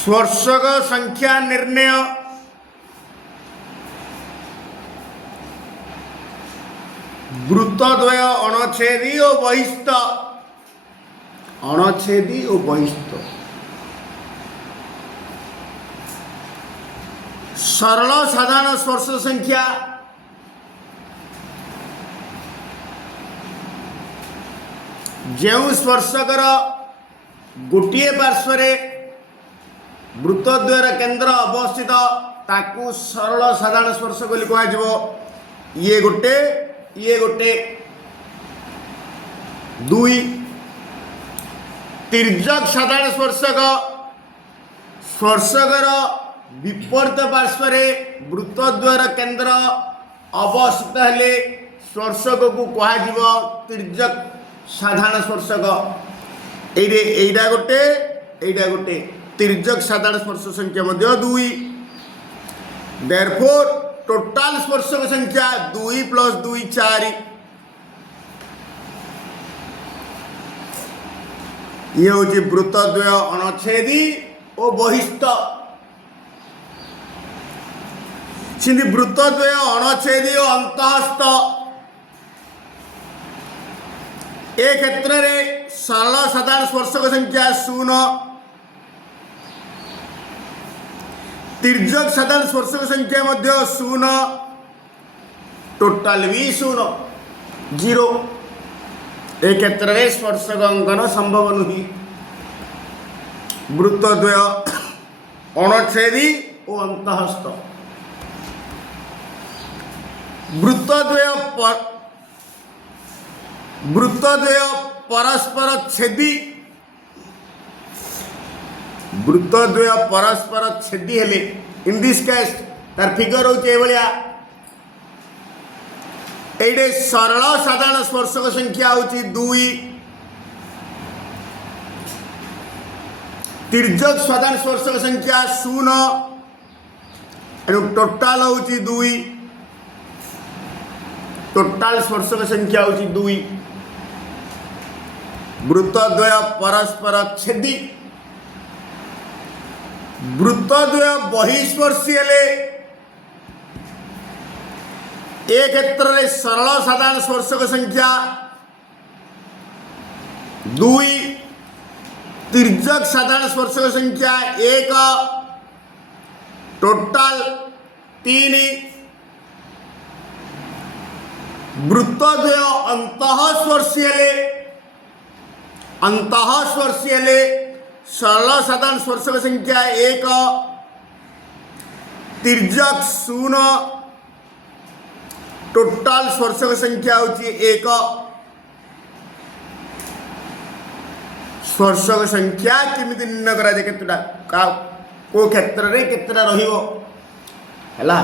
स्पर्शक संख्या निर्णय वृत्तद्वय अणछेदी और बहिस्थ अणछेदी और बहिस्थ सरल साधारण स्पर्श संख्या जो स्पर्शकर गोटे पार्श्व वृत्तद्वयर केन्द्र अवस्थित ताकू सरल साधारण स्पर्श बोली कह ये गोटे दुई तिर्यक साधारण स्पर्शक स्पर्शकर विपरीत पार्श्व वृत्तद्वयर केन्द्र अवस्थित हेले स्पर्शक को कह तिर्यक साधारण स्पर्शक एटा गोटे तिर्यक साधारण स्पर्श संख्या मध्य दुई देयरफॉर टोटाल स्पर्शक संख्या 2 + 2 4 ये हूँ वृत्तद्वय अणछेदी और बहिस्थ वृत्तद्वय अणछेदी और अंतःस्थ ए क्षेत्र में सरल साधारण स्पर्शक संख्या 0 तिर्यक साधारण स्पर्शक संख्या मध्य 0 टोटाल भी 0 ए क्षेत्र में स्पर्शक अंकन संभव नुहे वृत्तद्वय अणछेदी और अंतःस्थ वृत्तद्वय परस्पर छेदी वृत्तद्वय परस्पर छेदी हेले इन दिस केस तार फिगर होया ये सरल साधारण स्पर्शक संख्या होची 2 तिर्यक साधारण स्पर्शक संख्या 0 टोटाल होची 2 टोटाल स्पर्शक संख्या होची 2 वृत्तद्वय परस्पर छेदी वृत्तद्वय बहिस्पर्शी हेले ए क्षेत्र में सरल साधारण स्पर्शक संख्या 2 तिर्यक साधारण स्पर्शक संख्या 1 टोटाल 3 वृत्तद्वय अंतःस्पर्शी हेले सरल साधारण स्पर्शक संख्या 1 तिर्यक 0 टोटाल स्पर्शक संख्या होची 1 स्पर्शक संख्या केमिति निर्णय करा जाए केतटा को क्षेत्र रे केतटा रहिबो हला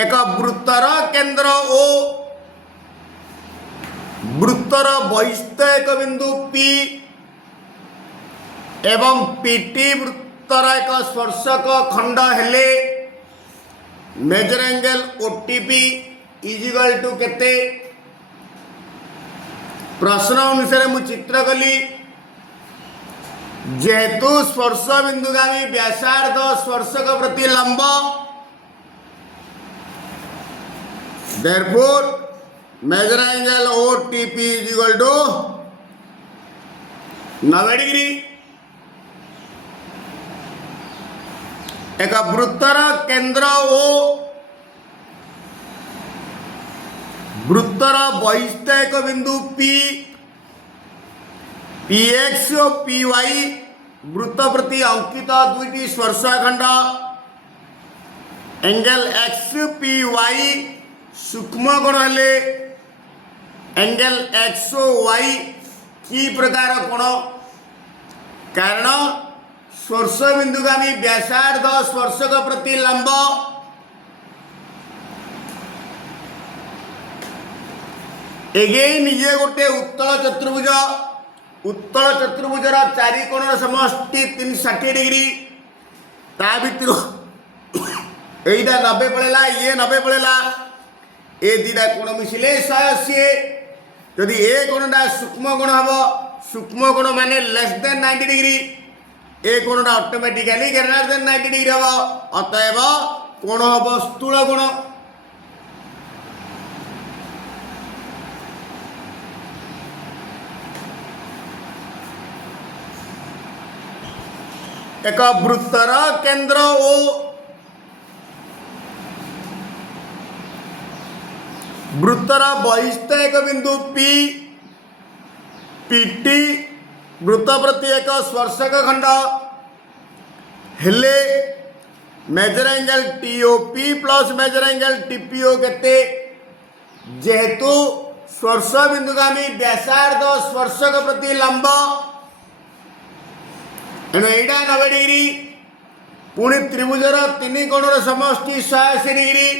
एक वृत्तर केन्द्र ओ वृत्तर बहिस्थ एक बिंदु P एवं PT वृत्तर एक स्पर्शक खंड हेले major angle OTP is to केते प्रश्न अनुसार मु चित्र कली जेहेतु स्पर्श बिंदुगामी व्यासार्ध स्पर्शक प्रति लंब therefore measure angle OTP is equal to 90 degree एक वृत्तर केंद्र ओ वृत्तर बहिस्थ एक बिंदु P PX और PY वृत्त प्रति अंकित दुईटी स्पर्शखंड एंगल XPY सूक्ष्म कोण हेले एंगल XY की प्रकार कोण कारण स्पर्श बिंदुगामी व्यासार्ध स्पर्शक प्रति लंब एगेन ये गोटे उत्तल चतुर्भुजर चारि कोणर समष्टि 360 डिग्री ता भितर एटा 90 पड़ेला ये 90 पड़ेला ए दीटा कोण मिसिले 180 जदि ए कोणटा सूक्ष्म कोण हम सूक्ष्म कोण माने लेस देन 90 डिग्री ए कोणटा ऑटोमेटिकली ग्रेटर देन 90 डिग्री हम अतएव कोण हम स्थूल कोण एक वृत्तर केंद्र ओ वृत्तर बहिस्थ एक बिंदु पी पीटी वृत्त प्रति एक स्पर्शक खंड हेले major angle TOP plus major angle TPO केते जेहेतु स्पर्श बिंदुगामी व्यासार्ध स्पर्शक प्रति लंब एणु एटा 90 डिग्री पुणी त्रिभुजर तीन कोणर समष्टि 180 डिग्री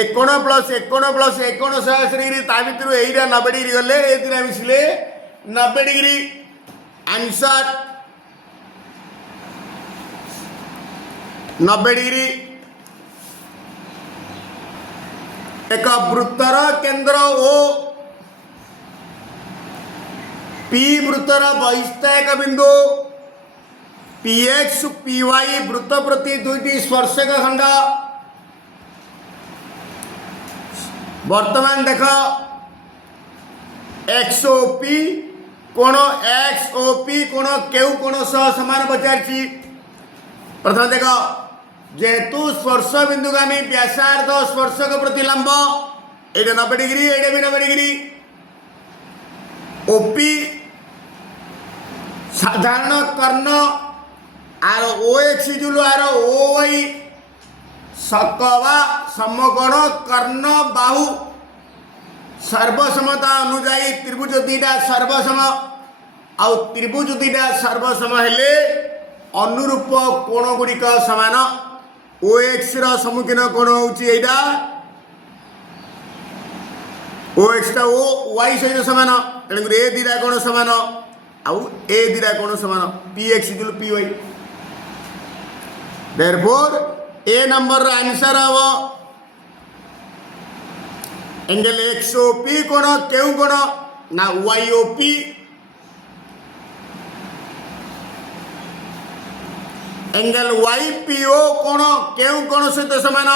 एक कोण प्लस एक कोण प्लस एक कोण 180 डिग्री ता भितर एटा 90 डिग्री गले ए दिन मिसले 90 डिग्री आंसर 90 डिग्री एक वृत्तर केंद्र ओ पी वृत्तर बहिस्थ एक बिंदु पीएक्स पीवाई वृत्त प्रति दुईटी स्पर्शक खंड वर्तमान देख एक्सओपी कोण एक्सओपी कोण केउ कोण सह समान पचारछि प्रथम देख जेहेतु स्पर्श बिंदुगामी व्यासार्ध स्पर्शक प्रति लंब ये 90 डिग्री ये भी 90 डिग्री ओपी साधारण कर्ण R O X equal R O Y सकवा समकोण कर्ण बाहु सर्वसमता अनुजाई त्रिभुज दीटा सर्वसम आउ त्रिभुज दीटा सर्वसम हेले अनुरूप कोण गुड़िक समान ओ एक्स र सम्मुखीन कोण होउची एटा ओ एक्स टा ओ वाई सहित समान तेणुकर ए दीटा कोण समान आउ ए दीटा कोण समान P X equal P Y therefore A number answer हम एंगल एक्सओपी कोण केउ कोण ना वाईओपी एंगल वाईपीओ कोण केउ कोण सहित समान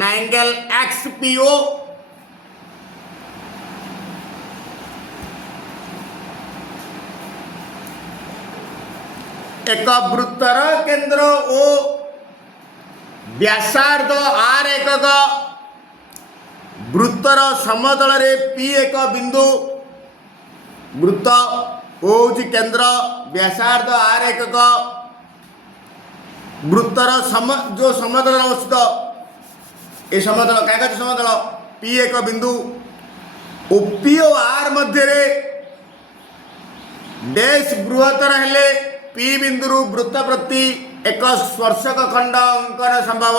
ना एंगल एक्सपीओ एक वृत्तर केंद्र ओ व्यासार्ध आर एकक वृत्तर समतल रे पी एक बिंदु वृत्त ओ हूँ केंद्र व्यासार्ध आर एकक वृत्तर जो समतल अवस्थित ए समतल कागज समतल पी एक बिंदु ओ पी ओ आर मध्य रे डैश बृहत्तर हेले पी बिंदु वृत्त प्रति एक स्पर्शक खंड अंकन संभव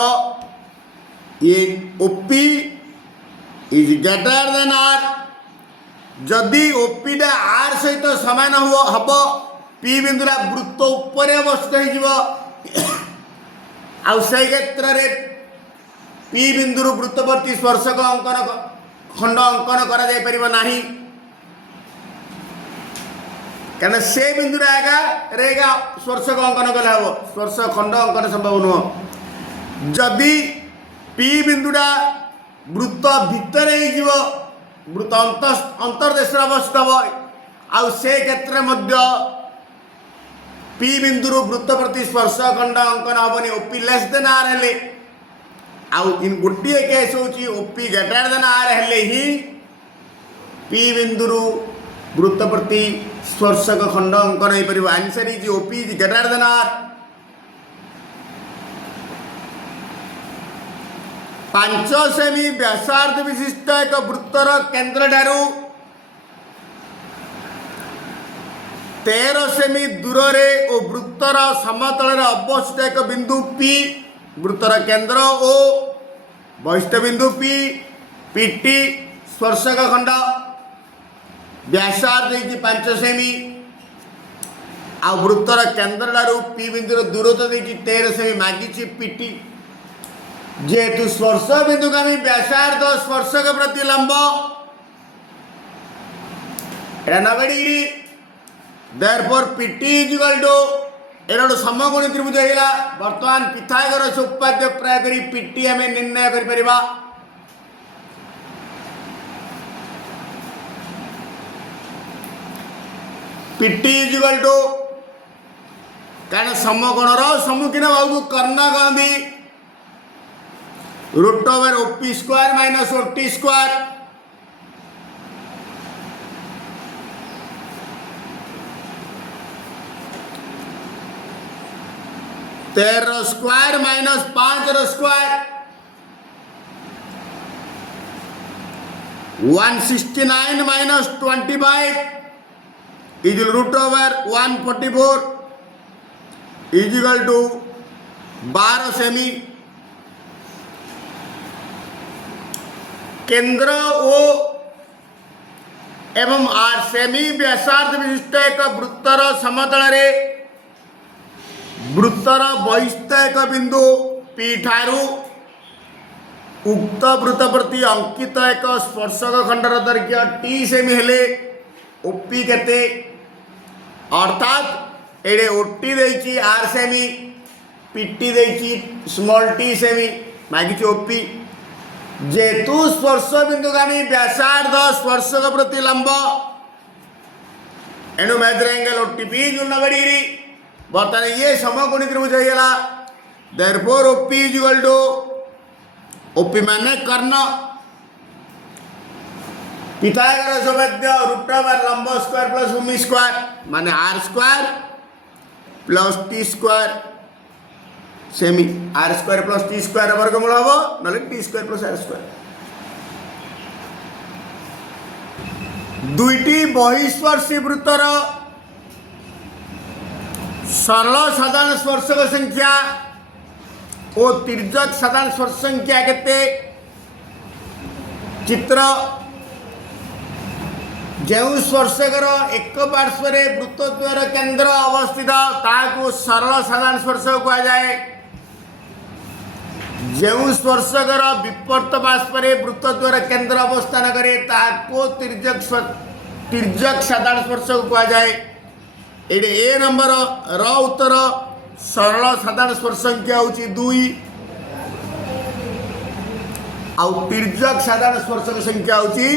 ये OP is greater than R जदि ओपीटा आर सहित समान हम पी बिंदुरा वृत्त उपर अवस्थित हो क्षेत्र में पी बिंदु वृत्त प्रति स्पर्शक अंकन खंड अंकन करा कहना से बिंदुरा आगा रेगा स्पर्शक अंकन कले हम स्पर्श खंड अंकन संभव नुह जदि पी बिंदुटा वृत्त भितर वृत्त अंतर्देश अवस्थित हम आउ से क्षेत्र मध्य पी बिंदु वृत्त प्रति स्पर्श खंड अंकन हेनी ओपी लेस देन आर हेले आउ इन गोटे केस होची ओपी ग्रेटर देन आर हेले ही पी बिंदु वृत्त प्रति स्पर्शक खंड अंकन हो पार answer is OP is greater than R 5 सेमी व्यासार्ध विशिष्ट एक वृत्तर केंद्र ठारू 13 सेमी दूर रे ओ वृत्तर समतल अवस्थित एक बिंदु पी वृत्तर केंद्र ओ बहिस्थ बिंदु पी पीटी स्पर्शक खंड व्यासार्ध 5 सेमी आ वृत्तर केंद्र ठारू पी बिंदुर दूरता देखिए 13 सेमी मागिची पीटी जेहेतु स्पर्श बिंदुगामी व्यासार्ध स्पर्शक प्रति लंब 90 degree therefore PT is equal to एटा गोटे समकोणी त्रिभुज होगा। बर्तमान पिथागोरस उपपाद्य प्रयोग करी पीटी आम निर्णय कर परिबा। पीटी इज इक्वल टू कारण समकोणर सम्मुखीन भाग कर्ण कहती root over OP square minus OT square. तेरह square minus 5 square 169 minus 25 is root over 144 is equal to 12 सेमी। केंद्र ओ एवं आर सेमी व्यासार्ध विशिष्ट एक वृत्तर समतल रे वृत्तर बहिस्थ एक बिंदु पी ठारू उक्त वृत्त प्रति अंकित एक स्पर्शक खंडर दैर्घ्य टी सेमी हेले ओपी केते अर्थात एडे ओटी देछि आर सेमी पीटी देछि स्मॉल टी सेमी मागिछि ओपी जेतु स्पर्श बिंदुगामी व्यासार्ध स्पर्शक प्रति लंब एणु मेजर एंगल ओटीपी 90 डिग्री। बर्तमान ये समकोणी त्रिभुज होगा। Therefore OP is equal to OP माने कर्ण पिथागोरस उपपाद्य रूट ओवर लंब स्क्वायर प्लस भूमि स्क्वायर माने R square plus T square सेमी R square plus T square वर्गमूल हम ना T square plus R square. दुईटी बहिस्पर्शी वृत्तर सरल साधारण स्पर्शक संख्या और तिर्यक साधारण स्पर्श संख्या केते चित्र जो स्पर्शकर एक पार्श्व वृत्तद्वार केंद्र अवस्थित ताकू सरल साधारण स्पर्शक कहा जाए। जो स्पर्शकर विपर्त पार्श्व वृत्तद्वार केंद्र अवस्थान करे ताकू तिर्यक साधारण स्पर्शक कहा जाए। ये ए नंबर र उत्तर सरल साधारण स्पर्श संख्या होची 2 आउ तिर्यक साधारण स्पर्शक संख्या होची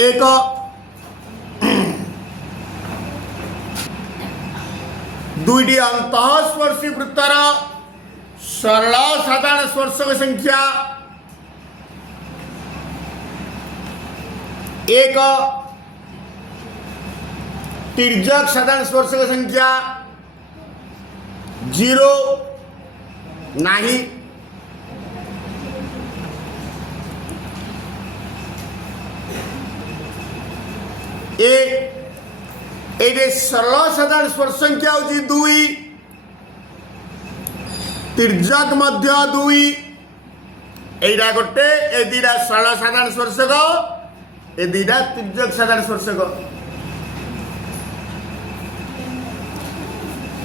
1। दुईटी अंतःस्पर्शी वृत्तर सरल साधारण स्पर्शक संख्या 1 तिर्यक साधारण स्पर्शक संख्या 0 नहीं। ये सरल साधारण स्पर्श संख्या होची 2 तिर्यक मध्य 2 एटा गोटे ए दीटा सरल साधारण स्पर्शक ए दीटा तिर्यक साधारण स्पर्शक।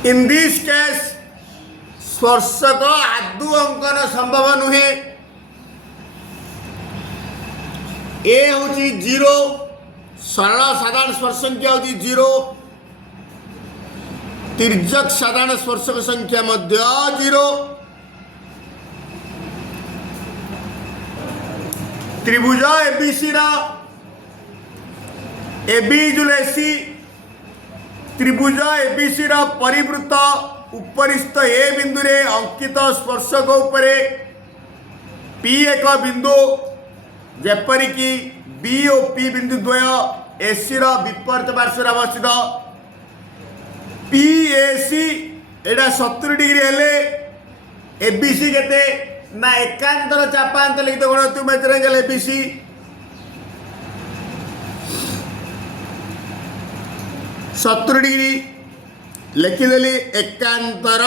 इन दिस केस स्पर्शक आदु अंकन संभव नुहे। ए होची 0 सरल साधारण स्पर्श संख्या होची 0 तिर्यक साधारण स्पर्शक संख्या मध्य 0। त्रिभुज एबीसी रा एबी जुलेसी त्रिभुज एबीसी रा परिवृत्त उपरिस्थ ए बिंदु रे अंकित स्पर्शक उपरे पी एक बिंदु जेपरिकी बी और पी बिंदु द्वय एसी रा विपरीत पार्श्व अवस्थित पी एसी एटा 70 डिग्री हेले एबीसी केते ना एकांतर चापांतर लिखित गुण तु मेजर एंगल एबीसी 70 डिग्री लिखिदेली एकांतर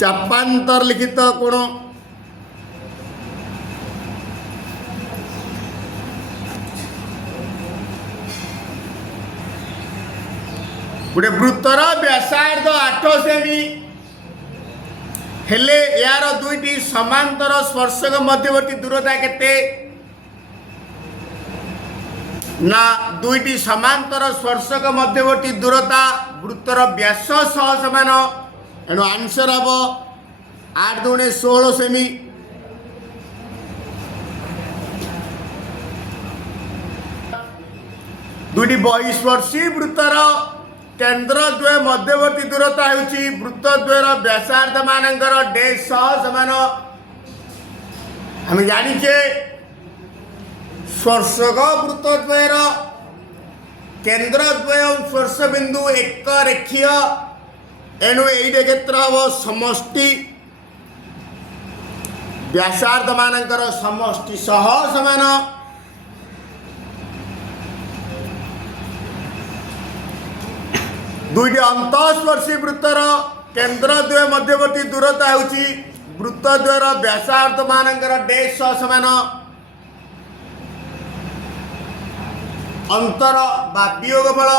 चापांतर लिखित कोण गोटे वृत्तर व्यासार्ध 8 सेमी हेले यार दुईटी समांतर स्पर्शक मध्यवर्ती दूरता केते ना दुईटी समांतर स्पर्शक मध्यवर्ती दूरता वृत्तर व्यास सह समान एणु आंसर हम 8 दूने 16 सेमी। दुईटी बहिस्पर्शी वृत्तर केंद्र द्वय मध्यवर्ती दूरता होउची वृत्त द्वयर व्यासार्ध मानकर डैश सह समान। हम जानिचे स्पर्शक वृत्त द्वयर केंद्र द्वय स्पर्श बिंदु एक रेखीय एणु ये क्षेत्र हम समष्टि व्यासार्ध मानकर समष्टि सह समान। दुईटी अंतस्पर्शी वृत्तर केंद्र द्वय मध्यवर्ती दूरता होउची वृत्त द्वयर व्यासार्ध मानकर डैश सह समान। अंतर बा वियोगफल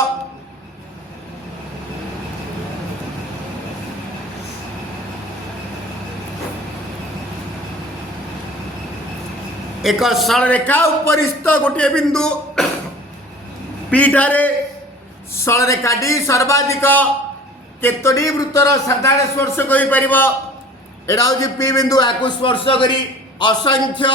एक सरल रेखा उपरिस्थ गोटे बिंदु पी ठारे सरल रेखाटी सर्वाधिक केतोटी वृत्तर साधारण स्पर्शक हो पार एटा हूँ पी बिंदु या स्पर्श करी असंख्य